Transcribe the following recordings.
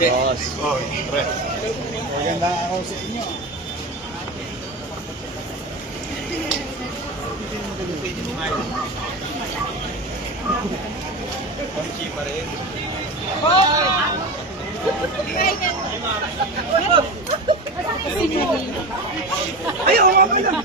Boss. Oh, pre. Magandang araw sa inyo. Ayaw, okay lang.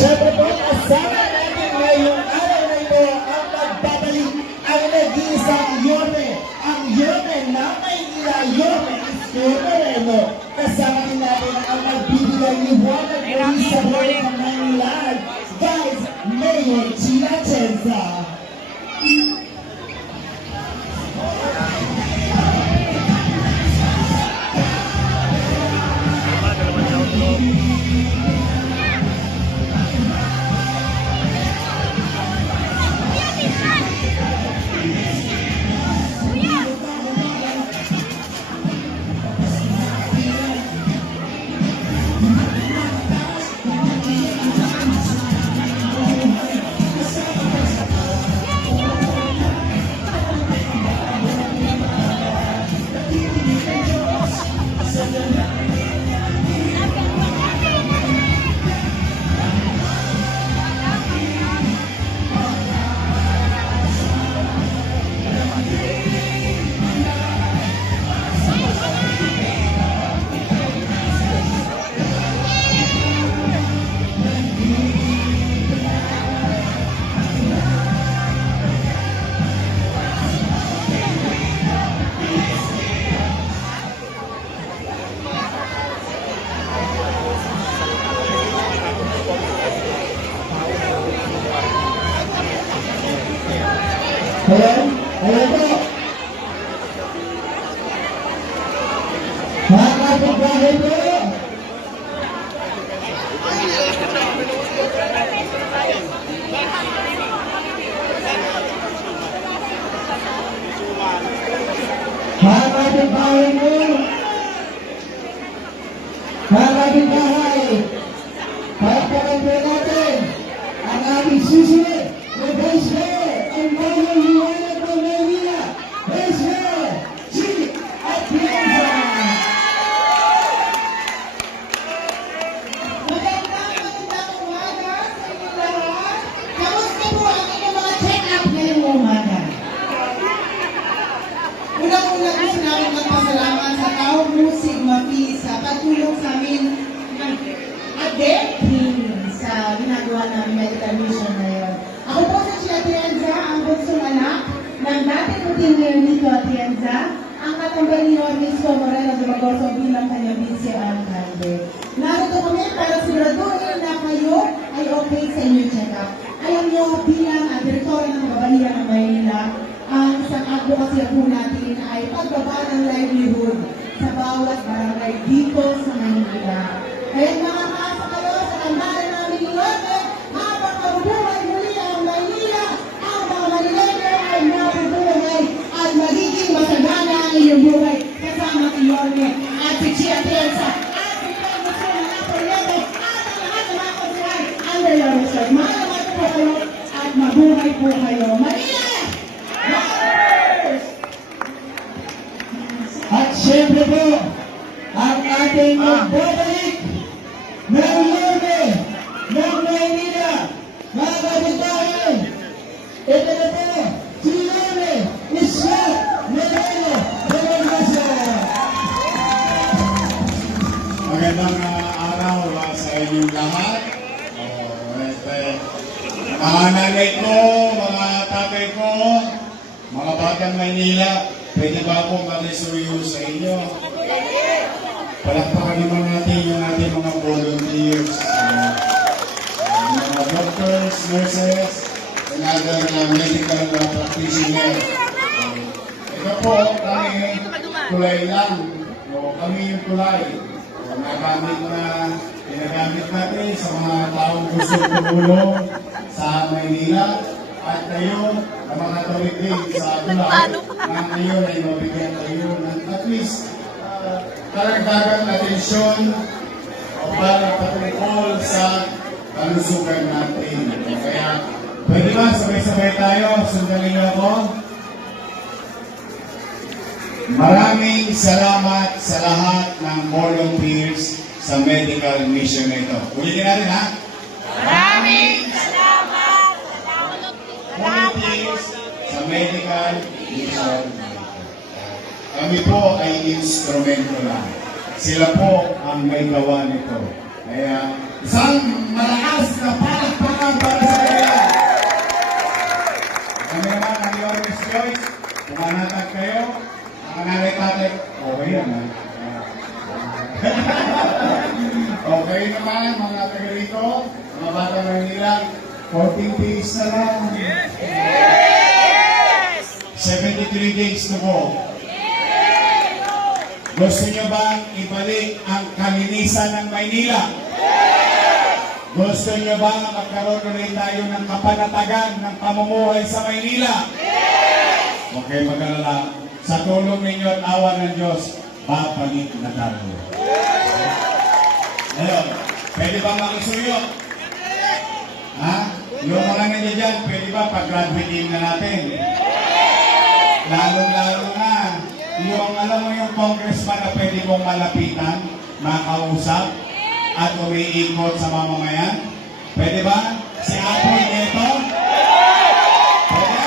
At syempre po, kasama natin ngayong araw na ito ang magbabalik ang nag-iisang Yorme. Ang Yorme na Maynila, Yorme Isko Moreno. Kasama din natin ang magbibigay ni Juan Aguri sa buhay ng Maynila. Guys, Mayor Chia Chenza. Mga Kaya mga kaasa kayo sa kandahan namin ni Lorde, habang mabubuhay muli ang Maynila, ang mga Manileño ay mabubuhay at magiging masagana ang iyong buhay. Kasama si Lorde at si Chia Teresa. At si Pedro Sona at Toledo at ang lahat ng mga konsulan under your research. Malamat po kayo at mabuhay po kayo. Manila! At syempre po, ang ating magbabalik ng Yorme ng Maynila, mga kapitbahay. Ito na po, si Yorme Isla Moreno Reversa. Magandang ah, araw ah, sa inyong lahat. Oh, mga nanay ko, mga ko, mga batang Maynila, pwede ba akong mag-isuyo sa inyo? Palakpakan naman natin uh, practitioners. Uh, ito po, kami, tulay lang. So, kami yung tulay. So, nagamit na, ginagamit natin sa mga taong gusto tumulong sa Maynila. At kayo, na mga din sa tulay, na ngayon ay mabigyan kayo ng at least uh, karagdagang atensyon o para patungkol sa kalusugan natin. Kaya, pwede ba sabay-sabay tayo? Sundalin niyo ako. Maraming salamat sa lahat ng volunteers sa medical mission na ito. Ulitin natin ha. Maraming salamat sa Volunteers sa medical mission. Kami po ay instrumento lang. Sila po ang may gawa nito. Kaya isang taga rito. Mga bata ng Manila. 14 days na lang. 73 days to go. Gusto niyo bang ibalik ang kalinisan ng Maynila? Gusto niyo bang magkaroon ulit tayo ng kapanatagan ng pamumuhay sa Maynila? Okay, mag-alala. Sa tulong ninyo at awa ng Diyos, babalik na tayo. Ngayon, pwede ba makisuyo? Ha? Yung mga nandiyan pwede ba pag-graduating na natin? Lalo-lalo na, yung alam mo yung congressman na pwede mong malapitan, makausap, at umiikot sa mamamayan? Pwede ba? Si Apoy Neto? Pwede?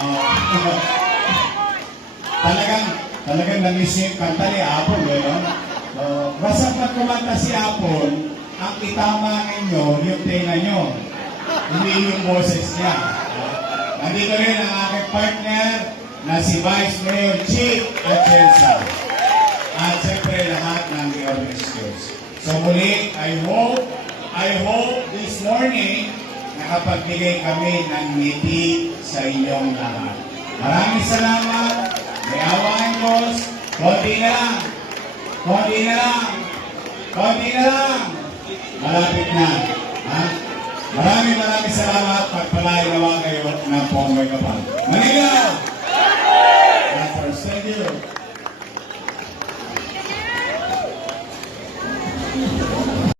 Oh. talagang, talagang namiss niya yung kanta ni Apple, gano'n? So, basta pag kumanta si Apple, ang itama ninyo, yung tenga nyo, hindi yung boses niya. Nandito rin ang aking partner na si Vice Mayor Chief Atienza. At siyempre lahat ng Yormes Schools. So muli, I hope, I hope this morning nakapagbigay kami ng ngiti sa inyong lahat. Maraming salamat. May awa ang Diyos. Konti na lang. Konti na lang. Konti na lang. Malapit na. Ha? Maraming maraming salamat. Pagpalain naman kayo ng Pongoy Kapal. Manila!